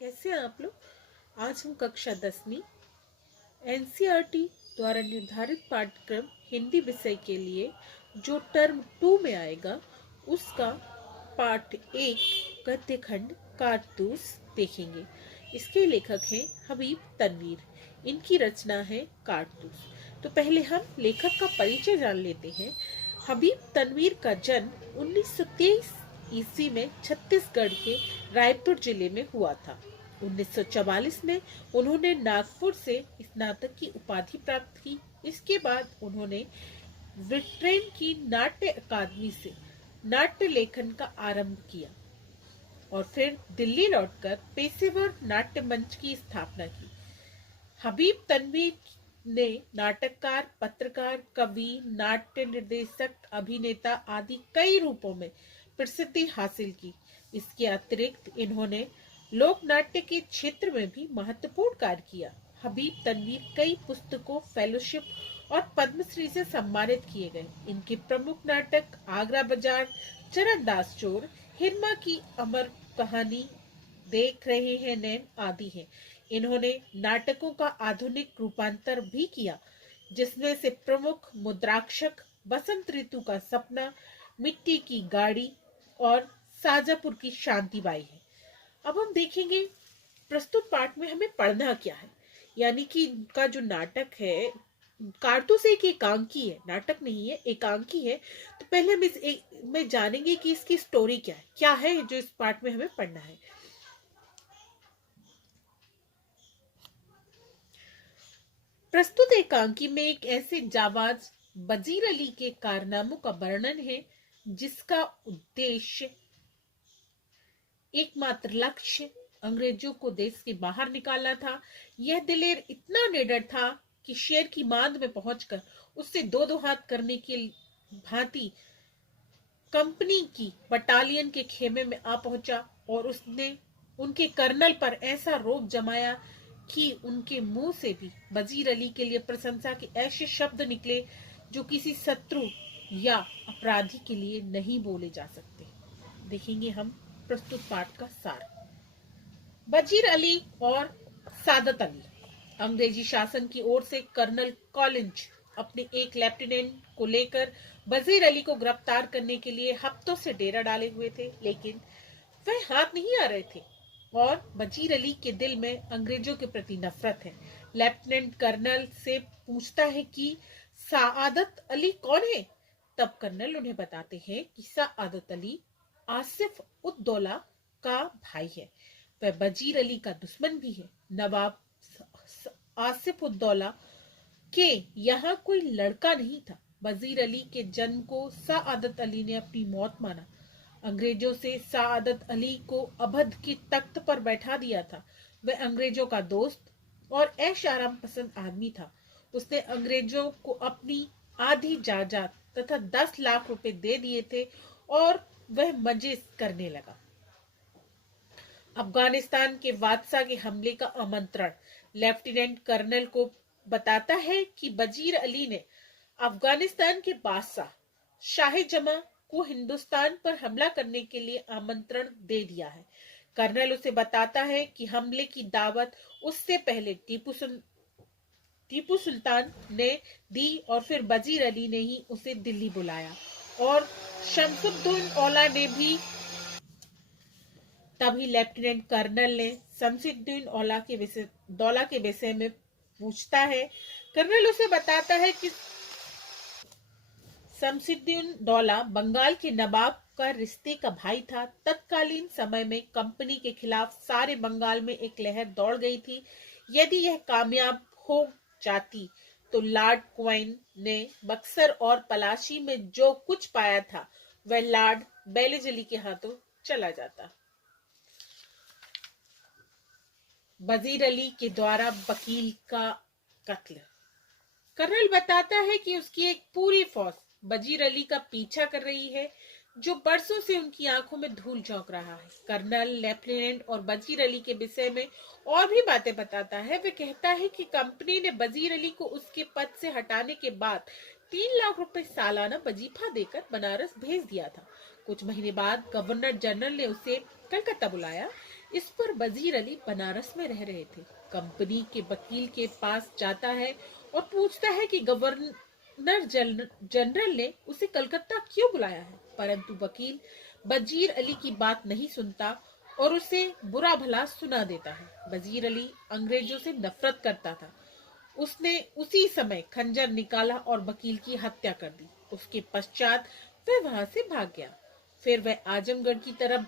कैसे हैं आप लोग। आज हम कक्षा 10वीं एनसीईआरटी द्वारा निर्धारित पाठ्यक्रम हिंदी विषय के लिए जो टर्म 2 में आएगा उसका पाठ 1 गद्य खंड कारतूस देखेंगे। इसके लेखक हैं हबीब तनवीर। इनकी रचना है कारतूस। तो पहले हम लेखक का परिचय जान लेते हैं। हबीब तनवीर का जन्म 1923 ईस्वी में छत्तीसगढ़ के रायपुर जिले में हुआ था। 1944 में उन्होंने नागपुर से स्नातक की उपाधि प्राप्त की। इसके बाद उन्होंने ब्रिटेन की नाट्य अकादमी से नाट्य लेखन का आरंभ किया और फिर दिल्ली लौटकर पेशेवर नाट्य मंच की स्थापना की। हबीब तनवीर ने नाटककार, पत्रकार, कवि, नाट्य निर्देशक, अभिनेता आदि कई रूपों में प्रसिद्धि हासिल की। इसके अतिरिक्त इन्होंने लोक नाट्य के क्षेत्र में भी महत्वपूर्ण कार्य किया। हबीब तनवीर कई पुस्तकों, फेलोशिप और पद्मश्री से सम्मानित किए गए। इनके प्रमुख नाटक आगरा बाजार, चरणदास चोर, हिरमा की अमर कहानी, देख रहे हैं नैन आदि हैं। इन्होंने नाटकों का आधुनिक रूपांतर भी किया, जिसमें से प्रमुख मुद्राक्षक, बसंत ऋतु का सपना, मिट्टी की गाड़ी और साजापुर की शांतिबाई है। अब हम देखेंगे प्रस्तुत पाठ में हमें पढ़ना क्या है। यानी कि इनका जो नाटक है कारतूस एक एकांकी है, नाटक नहीं है, एकांकी है। तो पहले हम में जानेंगे कि इसकी स्टोरी क्या है जो इस पाठ में हमें पढ़ना है। प्रस्तुत एकांकी में एक ऐसे जाबाज वजीर अली के कारनामों का वर्णन है जिसका उद्देश्य एकमात्र लक्ष्य अंग्रेजों को देश के बाहर निकालना था। यह दिलेर इतना निडर था कि शेर की मांद में पहुंचकर उससे दो दो हाथ करने की भांति कंपनी की बटालियन के खेमे में आ पहुंचा और उसने उनके कर्नल पर ऐसा रोब जमाया कि उनके मुंह से भी वजीर अली के लिए प्रशंसा के ऐसे शब्द निकले जो किसी शत्रु या अपराधी के लिए नहीं बोले जा सकते। देखेंगे हम प्रस्तुत पाठ का सार। वजीर अली और सादत अली। अंग्रेजी शासन की ओर से कर्नल कॉलिंज अपने एक लेफ्टिनेंट को लेकर वजीर अली को गिरफ्तार करने के लिए हफ्तों से डेरा डाले हुए थे, लेकिन वह हाथ नहीं आ रहे थे और वजीर अली के दिल में अंग्रेजों के प्रति नफरत है। लेफ्टिनेंट कर्नल से पूछता है कि सादत अली कौन है। तब कर्नल उन्हें बताते हैं कि सादत अली आसिफ उद दौला का भाई है। वह वजीर अली का दुश्मन भी है। नवाब आसिफ उद दौला के यहाँ कोई लड़का नहीं था। वजीर अली के जन्म को सादत अली ने अपनी मौत माना। अंग्रेजों से सादत अली को अवध की तख्त पर बैठा दिया था। वह अंग्रेजों का दोस्त और ऐश आराम पसंद आदमी था। उसने अंग्रेजों को अपनी आधी जायदाद तथा 10 लाख रुपए दे दिए थे और वह मजे करने लगा। अफगानिस्तान के बादशाह के हमले का आमंत्रण लेफ्टिनेंट कर्नल को बताता है कि वजीर अली ने अफगानिस्तान के बादशाह शाह जमा को हिंदुस्तान पर हमला करने के लिए आमंत्रण दे दिया है। कर्नल उसे बताता है कि हमले की दावत उससे पहले टीपू सुल्तान ने दी और फिर वजीर अली ने ही उसे दिल्ली बुलाया और शमसुद्दीन औला ने भी। तभी लेफ्टिनेंट कर्नल ने शमसुद्दीन दौला के विषय में पूछता है। कर्नल उसे बताता है कि शमसुद्दीन दौला बंगाल के नवाब का रिश्ते का भाई था। तत्कालीन समय में कंपनी के खिलाफ सारे बंगाल में एक लहर दौड़ गई थी। यदि यह कामयाब हो जाती तो लॉर्ड क्वाइन ने बक्सर और पलाशी में जो कुछ पाया था वह लॉर्ड बेलीज के हाथों चला जाता। वजीर अली के द्वारा वकील का कत्ल। कर्नल बताता है कि उसकी एक पूरी फौज वजीर अली का पीछा कर रही है जो बरसों से उनकी आंखों में धूल झोंक रहा है। कर्नल लेफ्टिनेंट और वजीर अली के विषय में और भी बातें बताता है। वह कहता है कि कंपनी ने वजीर अली को उसके पद से हटाने के बाद 3 लाख रुपए सालाना वजीफा देकर बनारस भेज दिया था। कुछ महीने बाद गवर्नर जनरल ने उसे कलकत्ता बुलाया। इस पर वजीर अली बनारस में रह रहे थे। कंपनी के वकील के पास जाता है और पूछता है कि गवर्नर जनरल ने उसे कलकत्ता क्यों बुलाया है, परंतु वकील वजीर अली की बात नहीं सुनता और उसे बुरा भला सुना देता है। वजीर अली अंग्रेजों से नफरत करता था। उसने उसी समय खंजर निकाला और वकील की हत्या कर दी। उसके पश्चात वह वहां से भाग गया। फिर वह आजमगढ़ की तरफ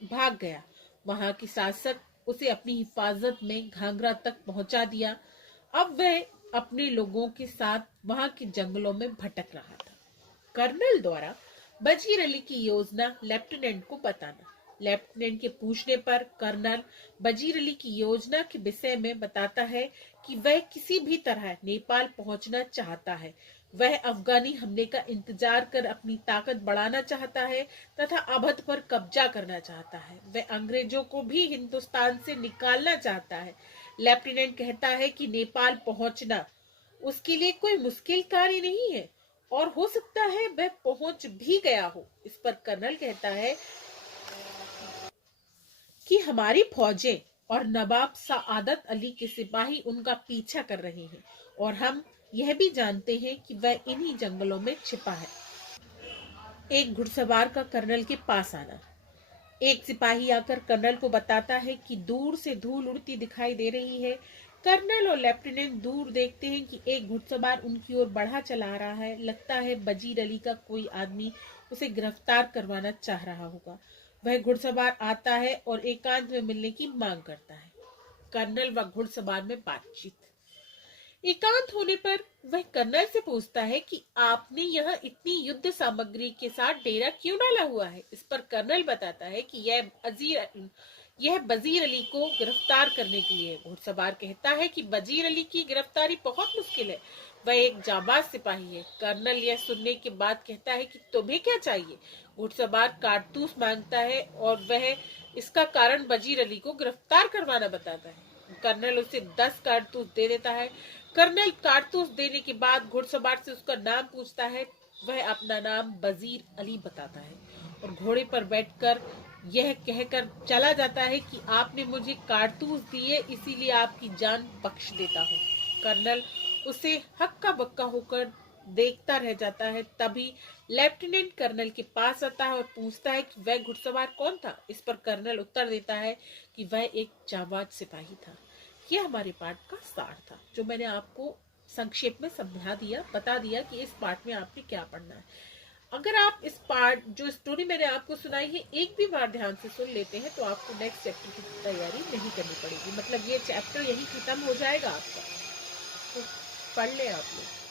भाग गया। वहां के शासक उसे अपनी हिफाजत में घाघरा तक पहुंचा दिया। अब वह अपने लोगों के साथ वहां के जंगलों में भटक रहा था। कर्नल द्वारा वजीर अली की योजना लेफ्टिनेंट को बताना। लेफ्टिनेंट के पूछने पर कर्नल वजीर अली की योजना के विषय में बताता है कि वह किसी भी तरह नेपाल पहुंचना चाहता है। वह अफगानी हमले का इंतजार कर अपनी ताकत बढ़ाना चाहता है तथा अवध पर कब्जा करना चाहता है। वह अंग्रेजों को भी हिंदुस्तान से निकालना चाहता है। लेफ्टिनेंट कहता है कि नेपाल पहुंचना उसके लिए कोई मुश्किल कार्य नहीं है और हो सकता है वह पहुंच भी गया हो। इस पर कर्नल कहता है कि हमारी फौजें और नवाब सआदत अली के सिपाही उनका पीछा कर रहे हैं और हम यह भी जानते हैं कि वह इन्हीं जंगलों में छिपा है। एक घुड़सवार का कर्नल के पास आना। एक सिपाही आकर कर्नल को बताता है कि दूर से धूल उड़ती दिखाई दे रही है। कर्नल और लेफ्टिनेंट दूर देखते हैं कि एक घुड़सवार उनकी ओर बढ़ा चला रहा है। लगता है वजीर अली का कोई आदमी उसे गिरफ्तार करवाना चाह रहा होगा। वह घुड़सवार आता है और एकांत में मिलने की मांग करता है। कर्नल व घुड़सवार में बातचीत। एकांत होने पर वह कर्नल से पूछता है कि आपने यह इतनी युद्ध सामग्री के साथ डेरा क्यों डाला हुआ है। इस पर कर्नल बताता है कि यह वजीर अली को गिरफ्तार करने के लिए। घुड़सवार कहता है कि वजीर अली की गिरफ्तारी बहुत मुश्किल है, वह एक जाबाज सिपाही है। कर्नल यह सुनने के बाद कहता है कि तुम्हें क्या चाहिए। घुड़सवार कारतूस मांगता है और वह इसका कारण वजीर अली को गिरफ्तार करवाना बताता है। कर्नल उसे 10 कारतूस दे देता है। कर्नल कारतूस देने के बाद घुड़सवार से उसका नाम पूछता है। वह अपना नाम वजीर अली बताता है और घोड़े पर बैठकर यह कहकर चला जाता है कि आपने मुझे कारतूस दिए, इसीलिए आपकी जान बख्श देता हूँ। कर्नल उसे हक्का बक्का होकर देखता रह जाता है। तभी लेफ्टिनेंट कर्नल के पास आता है और पूछता है कि वह घुड़सवार कौन था। इस पर कर्नल उत्तर देता है कि वह एक जाबाज सिपाही था। यह हमारे पाठ का सार था, जो मैंने आपको संक्षेप में बता दिया कि इस पाठ में आपने क्या पढ़ना है। अगर आप इस पाठ जो स्टोरी मैंने आपको सुनाई है एक भी बार ध्यान से सुन लेते हैं तो आपको नेक्स्ट चैप्टर की तैयारी नहीं करनी पड़ेगी। मतलब ये चैप्टर यही खत्म हो जाएगा आपका। तो पढ़ ले आप लोग।